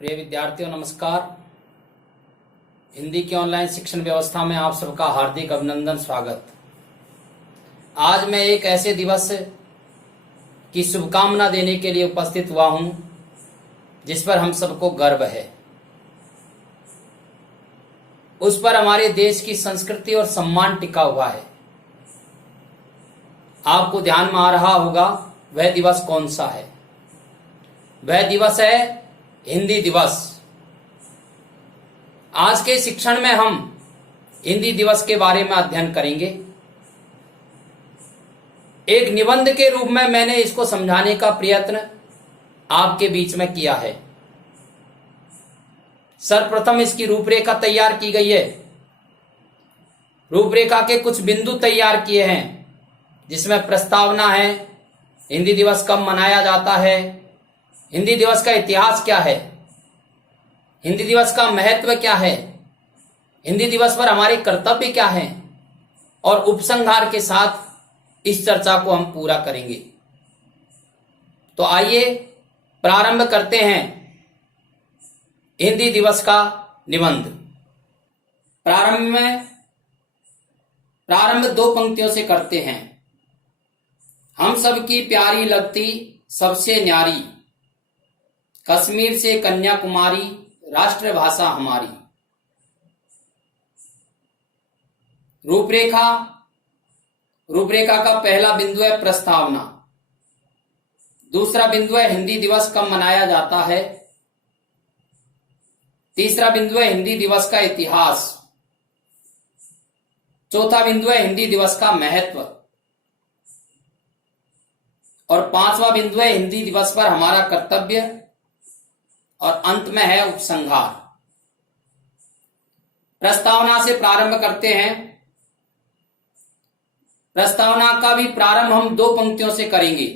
प्रिय विद्यार्थियों नमस्कार। हिंदी की ऑनलाइन शिक्षण व्यवस्था में आप सबका हार्दिक अभिनंदन स्वागत। आज मैं एक ऐसे दिवस की शुभकामना देने के लिए उपस्थित हुआ हूं जिस पर हम सबको गर्व है। उस पर हमारे देश की संस्कृति और सम्मान टिका हुआ है। आपको ध्यान में आ रहा होगा वह दिवस कौन सा है। वह दिवस है हिंदी दिवस। आज के शिक्षण में हम हिंदी दिवस के बारे में अध्ययन करेंगे। एक निबंध के रूप में मैंने इसको समझाने का प्रयत्न आपके बीच में किया है। सर्वप्रथम इसकी रूपरेखा तैयार की गई है। रूपरेखा के कुछ बिंदु तैयार किए हैं जिसमें प्रस्तावना है, हिंदी दिवस कब मनाया जाता है, हिंदी दिवस का इतिहास क्या है, हिंदी दिवस का महत्व क्या है, हिंदी दिवस पर हमारे कर्तव्य क्या हैं, और उपसंहार के साथ इस चर्चा को हम पूरा करेंगे। तो आइए प्रारंभ करते हैं हिंदी दिवस का निबंध। प्रारंभ दो पंक्तियों से करते हैं। हम सबकी प्यारी लगती सबसे न्यारी, कश्मीर से कन्याकुमारी राष्ट्रभाषा हमारी। रूपरेखा का पहला बिंदु है प्रस्तावना। दूसरा बिंदु है हिंदी दिवस कब मनाया जाता है। तीसरा बिंदु है हिंदी दिवस का इतिहास। चौथा बिंदु है हिंदी दिवस का महत्व। और पांचवा बिंदु है हिंदी दिवस पर हमारा कर्तव्य। और अंत में है उपसंहार। प्रस्तावना से प्रारंभ करते हैं। प्रस्तावना का भी प्रारंभ हम दो पंक्तियों से करेंगे।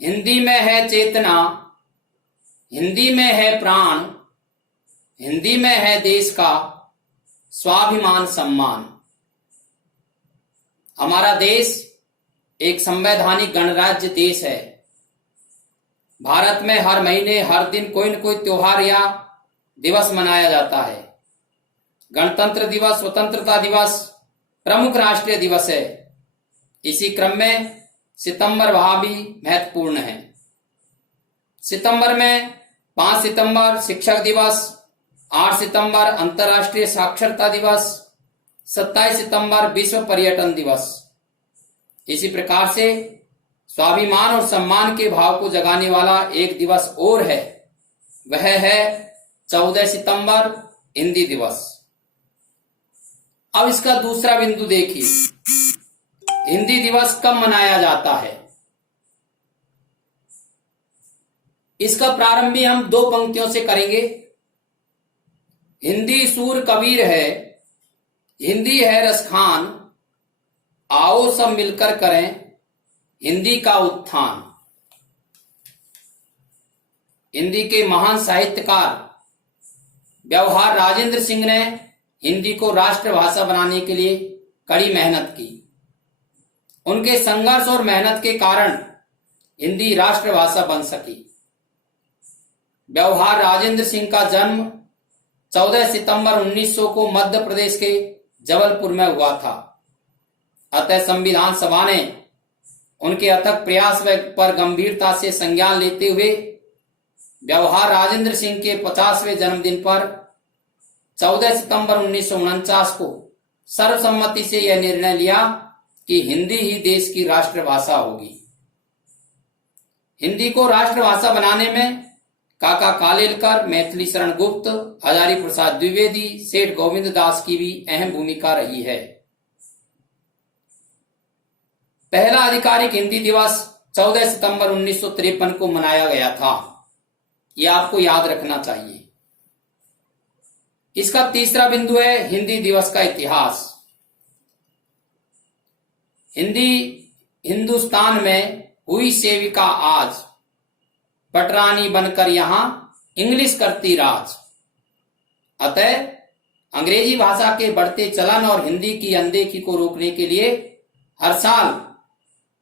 हिंदी में है चेतना, हिंदी में है प्राण, हिंदी में है देश का स्वाभिमान सम्मान। हमारा देश एक संवैधानिक गणराज्य देश है। भारत में हर महीने हर दिन कोई न कोई त्योहार या दिवस मनाया जाता है। गणतंत्र दिवस, स्वतंत्रता दिवस प्रमुख राष्ट्रीय दिवस है। इसी क्रम में सितंबर माह भी महत्वपूर्ण है। सितंबर में 5 सितंबर शिक्षक दिवस, 8 सितंबर अंतर्राष्ट्रीय साक्षरता दिवस, 27 सितंबर विश्व पर्यटन दिवस। इसी प्रकार से स्वाभिमान और सम्मान के भाव को जगाने वाला एक दिवस और है, वह है 14 सितंबर हिंदी दिवस। अब इसका दूसरा बिंदु देखिए, हिंदी दिवस कब मनाया जाता है। इसका प्रारंभ भी हम दो पंक्तियों से करेंगे। हिंदी सूर कबीर है, हिंदी है रसखान, आओ सब मिलकर करें हिंदी का उत्थान। हिंदी के महान साहित्यकार व्यवहार राजेंद्र सिंह ने हिंदी को राष्ट्रभाषा बनाने के लिए कड़ी मेहनत की। उनके संघर्ष और मेहनत के कारण हिंदी राष्ट्रभाषा बन सकी। व्यवहार राजेंद्र सिंह का जन्म 14 सितंबर 1900 को मध्य प्रदेश के जबलपुर में हुआ था। अतः संविधान सभा ने उनके अथक प्रयास पर गंभीरता से संज्ञान लेते हुए व्यवहार राजेंद्र सिंह के 50वें जन्मदिन पर 14 सितंबर 1949 को सर्वसम्मति से यह निर्णय लिया कि हिंदी ही देश की राष्ट्रभाषा होगी। हिंदी को राष्ट्रभाषा बनाने में काका कालेलकर, मैथिली शरण गुप्त, हजारी प्रसाद द्विवेदी, सेठ गोविंद दास की भी अहम भूमिका रही है। पहला आधिकारिक हिंदी दिवस 14 सितंबर 1953 को मनाया गया था। यह आपको याद रखना चाहिए। इसका तीसरा बिंदु है हिंदी दिवस का इतिहास। हिंदी हिंदुस्तान में हुई सेविका आज, पटरानी बनकर यहां इंग्लिश करती राज। अतः अंग्रेजी भाषा के बढ़ते चलन और हिंदी की अनदेखी को रोकने के लिए हर साल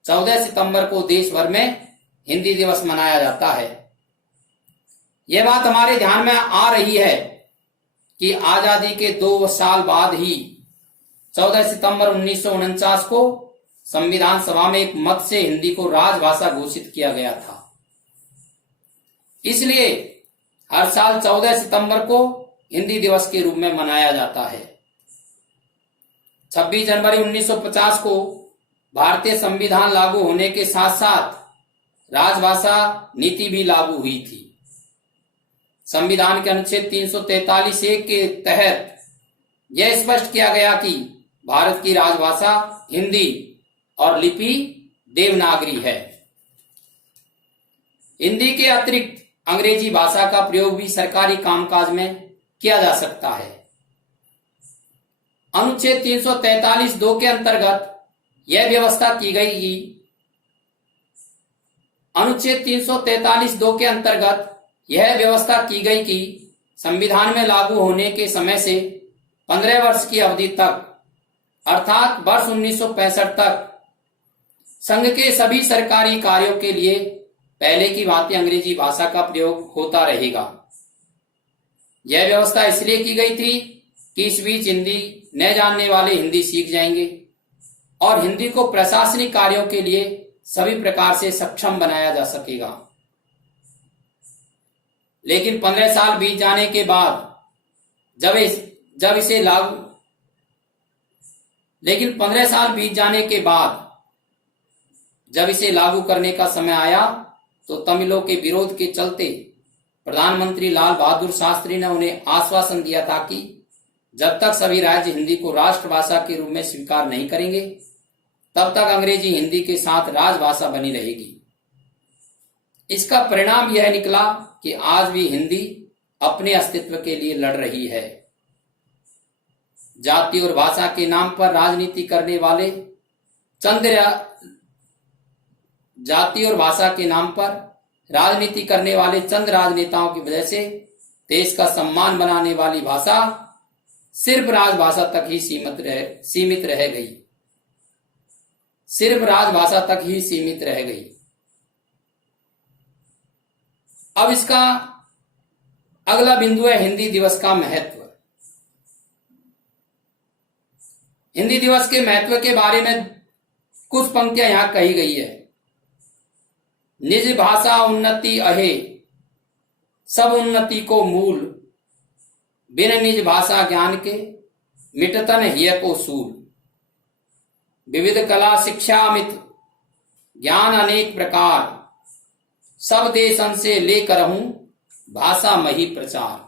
14 सितंबर को देश भर में हिंदी दिवस मनाया जाता है। यह बात हमारे ध्यान में आ रही है कि आजादी के 2 साल बाद ही 14 सितंबर 1949 को संविधान सभा में एक मत से हिंदी को राजभाषा घोषित किया गया था। इसलिए हर साल 14 सितंबर को हिंदी दिवस के रूप में मनाया जाता है। 26 जनवरी 1950 को भारतीय संविधान लागू होने के साथ साथ राजभाषा नीति भी लागू हुई थी। संविधान के अनुच्छेद 343(1) के तहत यह स्पष्ट किया गया कि भारत की राजभाषा हिंदी और लिपि देवनागरी है। हिंदी के अतिरिक्त अंग्रेजी भाषा का प्रयोग भी सरकारी कामकाज में किया जा सकता है। अनुच्छेद 343(2) के अंतर्गत यह व्यवस्था की गई कि अनुच्छेद 343(2) के अंतर्गत यह व्यवस्था की गई कि संविधान में लागू होने के समय से 15 वर्ष की अवधि तक अर्थात वर्ष 1965 तक संघ के सभी सरकारी कार्यों के लिए पहले की भांति अंग्रेजी भाषा का प्रयोग होता रहेगा। यह व्यवस्था इसलिए की गई थी कि इस बीच हिंदी न जानने वाले हिंदी सीख जाएंगे और हिंदी को प्रशासनिक कार्यों के लिए सभी प्रकार से सक्षम बनाया जा सकेगा। लेकिन 15 साल बीत जाने के बाद जब इसे लागू करने का समय आया तो तमिलों के विरोध के चलते प्रधानमंत्री लाल बहादुर शास्त्री ने उन्हें आश्वासन दिया था कि जब तक सभी राज्य हिंदी को राष्ट्रभाषा के रूप में स्वीकार नहीं करेंगे तब तक अंग्रेजी हिंदी के साथ राजभाषा बनी रहेगी। इसका परिणाम यह निकला कि आज भी हिंदी अपने अस्तित्व के लिए लड़ रही है। जाति और भाषा के नाम पर राजनीति करने वाले चंद राजनेताओं की वजह से देश का सम्मान बनाने वाली भाषा सिर्फ राजभाषा तक ही सीमित रह गई। अब इसका अगला बिंदु है हिंदी दिवस का महत्व। हिंदी दिवस के महत्व के बारे में कुछ पंक्तियां यहां कही गई है। निज भाषा उन्नति अहे, सब उन्नति को मूल, बिन निज भाषा ज्ञान के मिटतन हिय को सूल। विविध कला शिक्षा अमित, ज्ञान अनेक प्रकार, सब देशन से लेकर हूं भाषा मही प्रचार।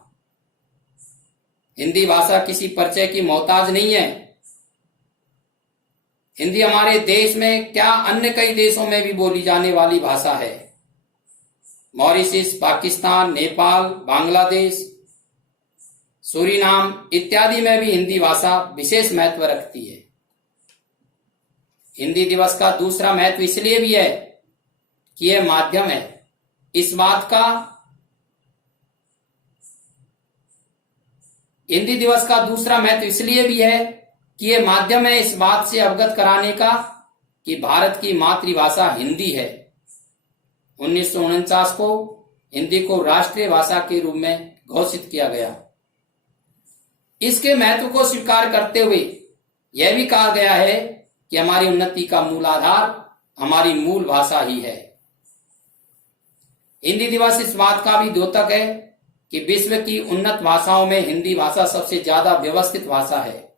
हिंदी भाषा किसी परिचय की मोहताज नहीं है। हिंदी हमारे देश में क्या अन्य कई देशों में भी बोली जाने वाली भाषा है। मॉरिशस, पाकिस्तान, नेपाल, बांग्लादेश, सूरीनाम इत्यादि में भी हिंदी भाषा विशेष महत्व रखती है। हिंदी दिवस का दूसरा महत्व इसलिए भी है कि यह माध्यम है इस बात का हिंदी दिवस का दूसरा महत्व इसलिए भी है कि यह माध्यम है इस बात से अवगत कराने का कि भारत की मातृभाषा हिंदी है। 1949 को हिंदी को राष्ट्रीय भाषा के रूप में घोषित किया गया। इसके महत्व को स्वीकार करते हुए यह भी कहा गया है कि हमारी उन्नति का मूल आधार हमारी मूल भाषा ही है। हिंदी दिवस इस बात का भी द्योतक है कि विश्व की उन्नत भाषाओं में हिंदी भाषा सबसे ज्यादा व्यवस्थित भाषा है।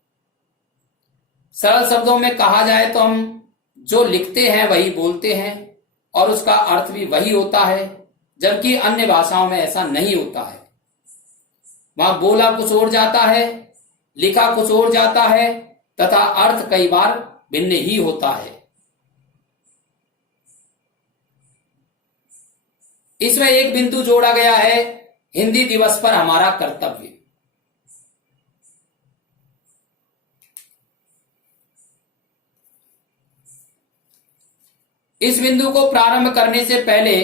सरल शब्दों में कहा जाए तो हम जो लिखते हैं वही बोलते हैं और उसका अर्थ भी वही होता है, जबकि अन्य भाषाओं में ऐसा नहीं होता है। वहां बोला कुछ और जाता है, लिखा कुछ और जाता है तथा अर्थ कई बार भिन्न ही होता है। इसमें एक बिंदु जोड़ा गया है, हिंदी दिवस पर हमारा कर्तव्य। इस बिंदु को प्रारंभ करने से पहले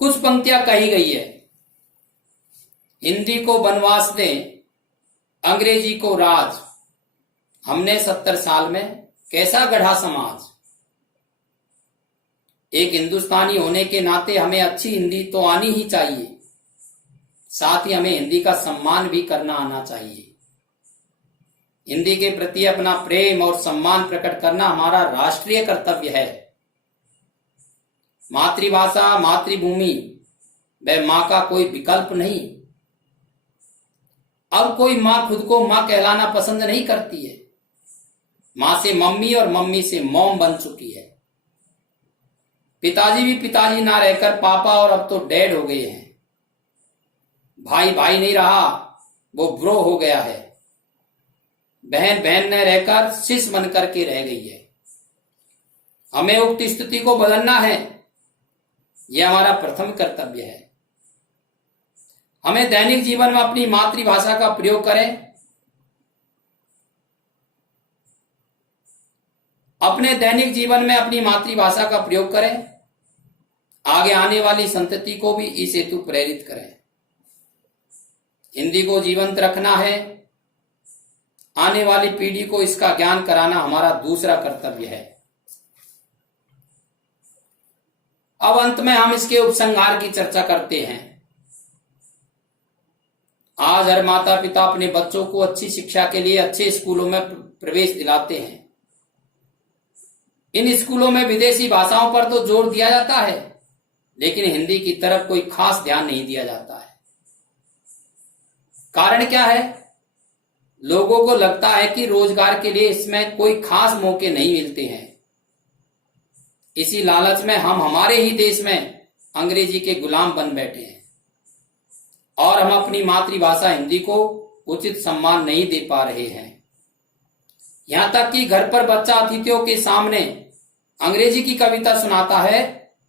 कुछ पंक्तियां कही गई है। हिंदी को बनवास दें, अंग्रेजी को राज, हमने 70 साल में कैसा गढ़ा समाज। एक हिंदुस्तानी होने के नाते हमें अच्छी हिंदी तो आनी ही चाहिए, साथ ही हमें हिंदी का सम्मान भी करना आना चाहिए। हिंदी के प्रति अपना प्रेम और सम्मान प्रकट करना हमारा राष्ट्रीय कर्तव्य है। मातृभाषा, मातृभूमि वह मां का कोई विकल्प नहीं। अब कोई मां खुद को मां कहलाना पसंद नहीं करती है। मां से मम्मी और मम्मी से मॉम बन चुकी है। पिताजी भी पिताजी ना रहकर पापा और अब तो डैड हो गए हैं। भाई भाई नहीं रहा, वो ब्रो हो गया है। बहन बहन न रहकर सिस बन करके रह गई है। हमें उक्त स्थिति को बदलना है, यह हमारा प्रथम कर्तव्य है। हमें दैनिक जीवन में अपनी मातृभाषा का प्रयोग करें। अपने दैनिक जीवन में अपनी मातृभाषा का प्रयोग करें। आगे आने वाली संतति को भी इस हेतु प्रेरित करें। हिंदी को जीवंत रखना है। आने वाली पीढ़ी को इसका ज्ञान कराना हमारा दूसरा कर्तव्य है। अब अंत में हम इसके उपसंहार की चर्चा करते हैं। आज हर माता पिता अपने बच्चों को अच्छी शिक्षा के लिए अच्छे स्कूलों में प्रवेश दिलाते हैं। इन स्कूलों में विदेशी भाषाओं पर तो जोर दिया जाता है, लेकिन हिंदी की तरफ कोई खास ध्यान नहीं दिया जाता है। कारण क्या है? लोगों को लगता है कि रोजगार के लिए इसमें कोई खास मौके नहीं मिलते हैं। इसी लालच में हम हमारे ही देश में अंग्रेजी के गुलाम बन बैठे हैं और हम अपनी मातृभाषा हिंदी को उचित सम्मान नहीं दे पा रहे हैं। यहां तक कि घर पर बच्चा अतिथियों के सामने अंग्रेजी की कविता सुनाता है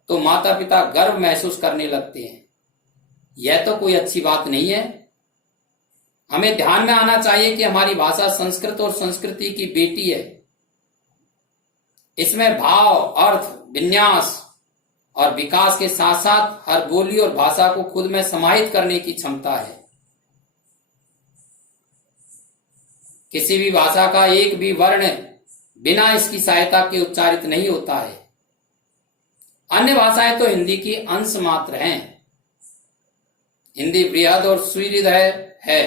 तो माता पिता गर्व महसूस करने लगते हैं। यह तो कोई अच्छी बात नहीं है। हमें ध्यान में आना चाहिए कि हमारी भाषा संस्कृत और संस्कृति की बेटी है। इसमें भाव, अर्थ, विन्यास और विकास के साथ साथ हर बोली और भाषा को खुद में समाहित करने की क्षमता है। किसी भी भाषा का एक भी वर्ण बिना इसकी सहायता के उच्चारित नहीं होता है। अन्य भाषाएं तो हिंदी की अंश मात्र हैं। हिंदी बृहद और सुहृदय है।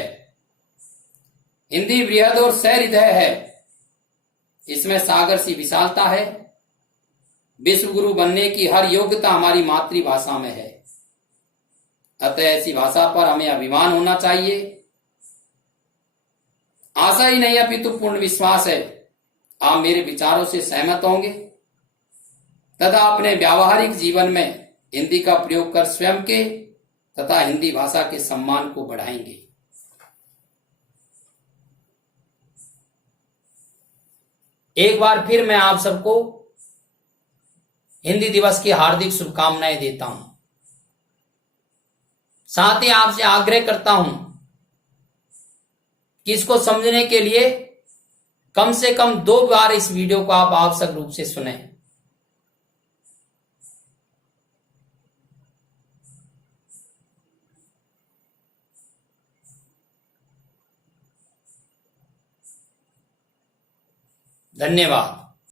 हिंदी बृहद और सहृदय है। इसमें सागर सी विशालता है। विश्व गुरु बनने की हर योग्यता हमारी मातृभाषा में है। अतः ऐसी भाषा पर हमें अभिमान होना चाहिए। आशा ही नहीं अपितु पूर्ण विश्वास है आप मेरे विचारों से सहमत होंगे तथा अपने व्यावहारिक जीवन में हिंदी का प्रयोग कर स्वयं के तथा हिंदी भाषा के सम्मान को बढ़ाएंगे। एक बार फिर मैं आप सबको हिंदी दिवस की हार्दिक शुभकामनाएं देता हूं। साथ ही आपसे आग्रह करता हूं कि इसको समझने के लिए कम से कम 2 बार इस वीडियो को आप आवश्यक रूप से सुने। धन्यवाद।